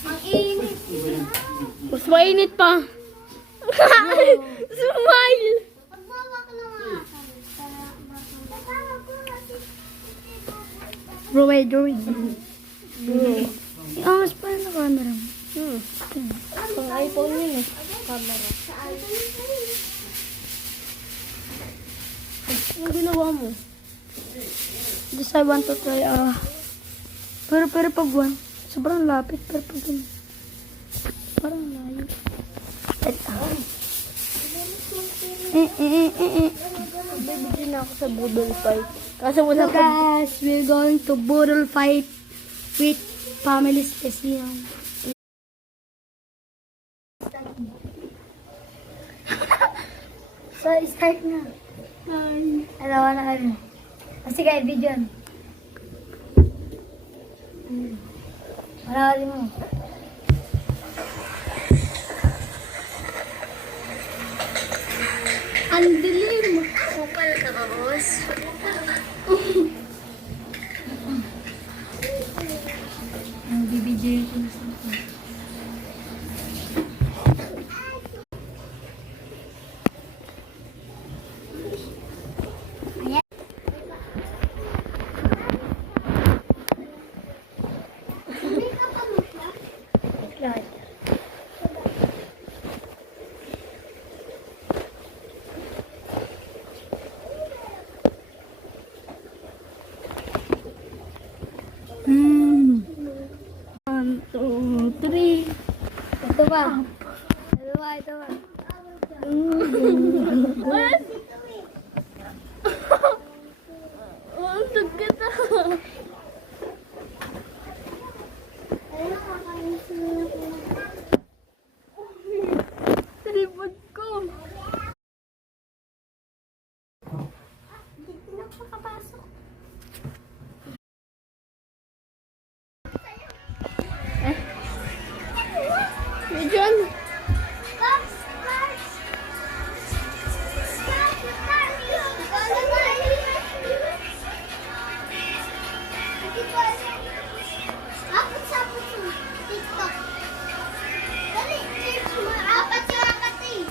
Ang init. Mas mainit pa. Smile! Pagbawa ko ng mga Bro, wait, wait. Iangas pa na camera mo. Pang iPhone yun eh. Camera. Anong ginawa mo? Just I want to try, pero pag one, sobrang lapit, pero pag one, parang layo. Bibigyan na ako sa budol fight. Kasi wala So pa. guys, we're going to budol fight with family special. So, start na. Alawa na kami. Kasi kaya video. Wala ka mo. Ang dilim. Kupal ka ba, boss? Ang bibidyo ko na sa One, two, three. Ito ba? Ito ba? Ito ba? Ang tagkat ah. Ayun, nakakainis na ako. Tripod ko. Hindi na makapasok. Medyan. TikTok. Dali, search mo. Apat yung apat eh.